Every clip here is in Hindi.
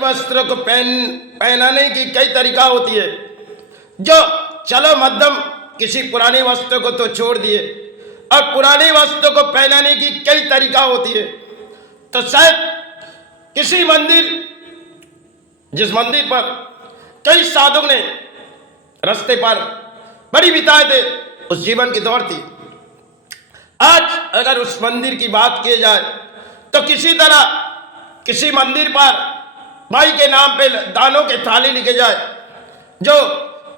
वस्त्र को पहनाने की कई तरीका होती है। जो चलो मध्यम किसी पुराने वस्त्र को तो छोड़ दिए, और पुराने वस्त्र को पहनाने की कई तरीका होती है। तो शायद किसी मंदिर, जिस मंदिर पर कई साधुओं ने रास्ते पर बड़ी बिताए थे, उस जीवन की दौड़ थी। आज अगर उस मंदिर की बात की जाए तो किसी तरह किसी मंदिर पर माई के नाम पे दानों के थाली लिखे जाए, जो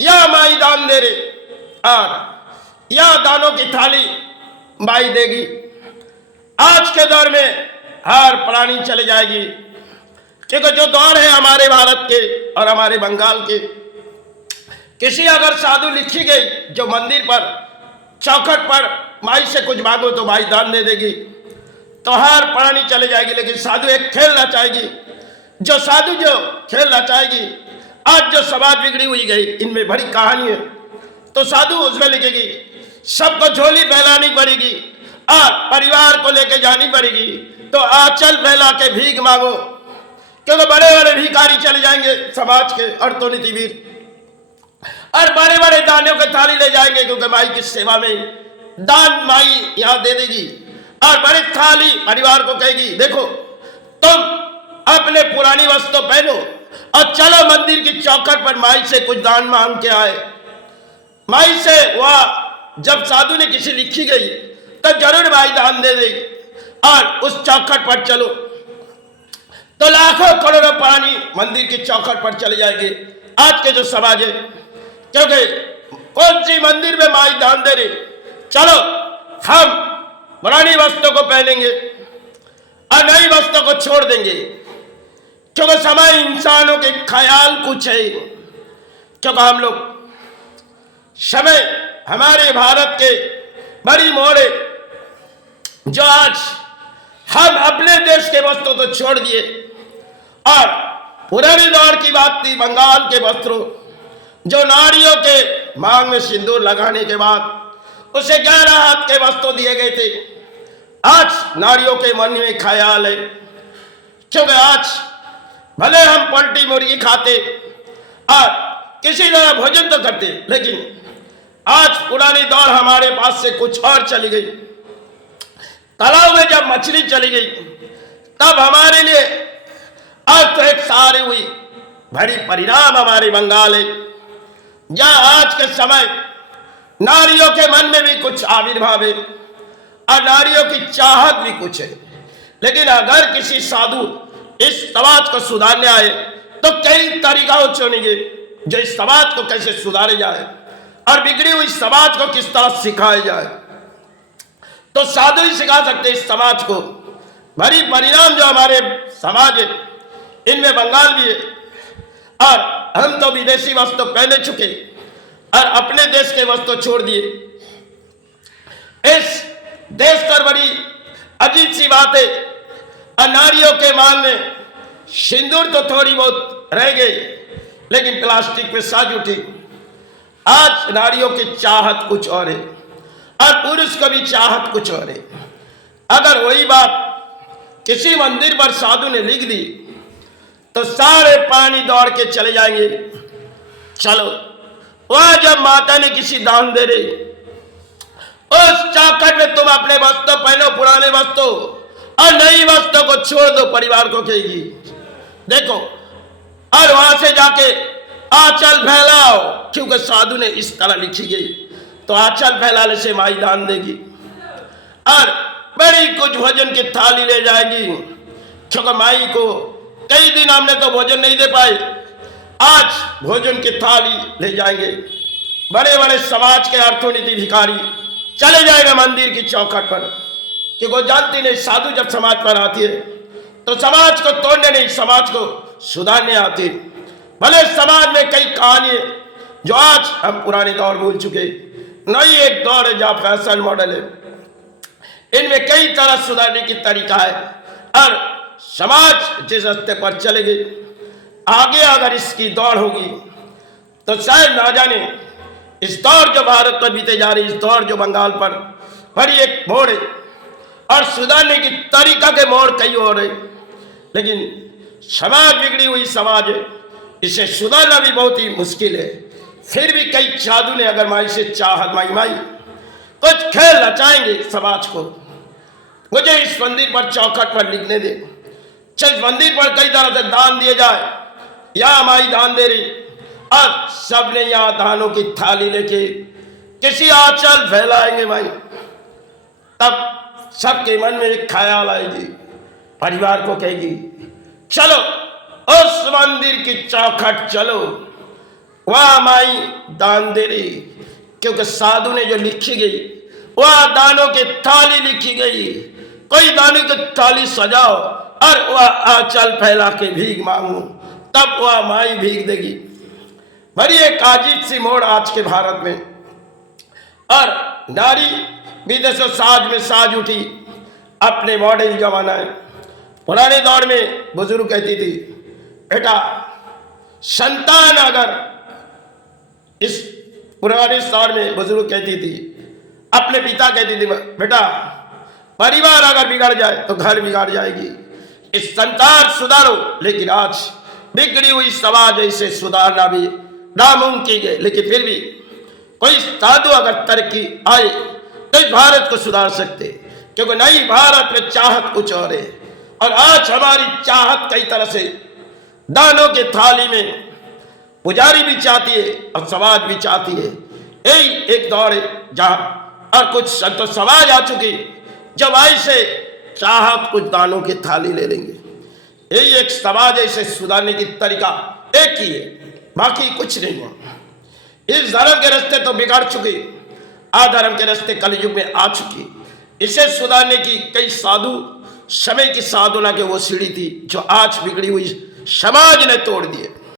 या माई दान दे रे और या दानों की थाली माई देगी। आज के दौर में हर प्राणी चले जाएगी, क्योंकि जो दौर है हमारे भारत के और हमारे बंगाल के, किसी अगर साधु लिखी गई जो मंदिर पर चौखट पर माई से कुछ मांगो तो माई दान दे देगी, तो हर प्राणी चले जाएगी। लेकिन साधु एक खेलना चाहेगी, जो साधु जो खेलना चाहेगी। आज जो समाज बिगड़ी हुई गई, इनमें बड़ी कहानी है। तो साधु उसमें लिखेगी सबको झोली फैलानी पड़ेगी और परिवार को लेके जानी पड़ेगी, तो आंचल फैला के भीख मांगो, क्योंकि बड़े बड़े भिखारी चले जाएंगे समाज के अर्थनीतिवीर, और बड़े बड़े दानों के थाली ले जाएंगे, क्योंकि माई की सेवा में दान माई यहाँ दे देगी। और बड़ी थाली परिवार को कहेगी देखो तुम अपने पुरानी वस्त्र पहनो और चलो मंदिर की चौखट पर माई से कुछ दान मांग के आए। माई से वह जब साधु ने किसी लिखी गई तो जरूर माई दान दे देगी, और उस चौखट पर चलो तो लाखों करोड़ों प्राणी मंदिर की चौखट पर चले जाएंगे। आज के जो समाज है, क्योंकि कौन सी मंदिर में माई दान दे रही, चलो हम पुरानी वस्त्रों को पहनेंगे और नई वस्त्रों को छोड़ देंगे, क्योंकि समय इंसानों के ख्याल कुछ है। क्योंकि हम लोग समय हमारे भारत के बड़ी मोड़े, जो आज हम अपने देश के वस्त्रों तो छोड़ दिए, और पुराने दौर की बात थी बंगाल के वस्त्रों, जो नारियों के मांग में सिंदूर लगाने के बाद उसे 11 हाथ के वस्त्र दिए गए थे। आज नारियों के मन में ख्याल है, क्योंकि आज भले हम पलटी मुर्गी खाते और किसी तरह भोजन तो करते, लेकिन आज पुरानी दौर हमारे पास से कुछ और चली गई। तालाब में जब मछली चली गई तब हमारे लिए आज तो एक सारी हुई बड़ी परिणाम हमारे बंगाल है, जहां आज के समय नारियों के मन में भी कुछ आविर्भाव है और नारियों की चाहत भी कुछ है। लेकिन अगर किसी साधु इस समाज को सुधारने आए तो कई तरीका चुनेंगे जो इस समाज को कैसे सुधारे जाए और बिगड़ी हुई समाज को किस तरह सिखाया जाए। तो साधु ही सिखा सकते इस समाज को। बड़ी परिणाम जो हमारे समाज है, इनमें बंगाल भी है, और हम तो विदेशी वस्त्र पहने चुके और अपने देश के वस्त्र छोड़ दिए। इस देश पर बड़ी अजीब सी बात है, और नारियों के मांग में सिंदूर तो थोड़ी बहुत रह गई, लेकिन प्लास्टिक पे साज उठी। आज नारियों की चाहत कुछ और है और पुरुष को भी चाहत कुछ और है। अगर वही बात किसी मंदिर पर साधु ने लिख दी तो सारे पानी दौड़ के चले जाएंगे। चलो वह जब माता ने किसी दान दे रही, उस चौखट में तुम अपने वस्त्र पहनो, पुराने वस्त्र, और नई वस्त्रों को छोड़ दो, परिवार को कहेगी देखो, और वहां से जाके आंचल फैलाओ, क्योंकि साधु ने इस तरह लिखी गई। तो आंचल फैलाने से माई दान देगी और बड़ी कुछ भोजन की थाली ले जाएगी, क्योंकि माई को कई दिन हमने तो भोजन नहीं दे पाए, आज भोजन की थाली ले जाएंगे। बड़े बड़े समाज के अर्थनीति भिखारी चले जाएगा मंदिर की चौखट पर, क्योंकि वो जानती नहीं साधु जब समाज पर आती है तो समाज को तोड़ने नहीं, समाज को सुधारने आती है। भले समाज में कई कहानी जो आज हम पुराने दौर भूल चुके, नई एक दौर है जहाँ फैशन मॉडल है, इनमें कई तरह सुधारने की तरीका है। और समाज जिस रास्ते पर चलेगी, आगे अगर इसकी दौड़ होगी तो शायद ना जाने इस दौर जो भारत पर बीते जा रही, इस दौर जो बंगाल पर बड़ी एक मोड़ है, और सुधारने की तरीका के मोड़ कई और है। लेकिन समाज बिगड़ी हुई समाज है, इसे सुधारना भी बहुत ही मुश्किल है। फिर भी कई साधु ने अगर माई से चाहत माई कुछ खेल रचाएंगे समाज को, मुझे इस मंदिर पर चौखट पर लिखने दे, इस मंदिर पर कई तरह से दान दिए जाए, या माई दान दे रही। अब सबने यहाँ दानों की थाली लेके किसी आंचल फैलाएंगे माई, तब सबके मन में एक ख्याल आएगी, परिवार को कहेगी चलो उस मंदिर की चौखट चलो, वह माई दान दे रही। क्योंकि साधु ने जो लिखी गई वह दानों की थाली लिखी गई। कोई दानों की थाली सजाओ और वह आंचल फैला के भीख मांगो, तब वह माई भीख देगी। बड़ी एक अजीब सी मोड़ आज के भारत में, और नारी विदेशों साज में साज उठी, अपने मॉडर्न जमाना है। पुराने दौर में बुजुर्ग कहती थी बेटा संतान अगर, इस पुराने दौर में बुजुर्ग कहती थी, अपने पिता कहती थी बेटा परिवार अगर बिगड़ जाए तो घर बिगड़ जाएगी, इस संसार सुधारो। लेकिन आज बिगड़ी हुई समाज इसे सुधारना भी नामुमकिन है। लेकिन फिर भी कोई साधु अगर तरक्की आए तो इस भारत को सुधार सकते, क्योंकि नई भारत में चाहत कुछ और है। और आज हमारी चाहत कई तरह से दानों के थाली में पुजारी भी चाहती है और समाज भी चाहती है। यही एक दौर है जहां और कुछ संत समाज आ चुकी, जब ऐसे चाहत कुछ दानों की थाली ले लेंगे। यही एक समाज है, इसे सुधारने की तरीका एक ही है, बाकी कुछ नहीं है। इस धर्म के रास्ते तो बिगाड़ चुके, अधर्म के रास्ते कलयुग में आ चुकी। इसे सुधारने की कई साधु समय की साधना के वो सीढ़ी थी जो आज बिगड़ी हुई समाज ने तोड़ दिए।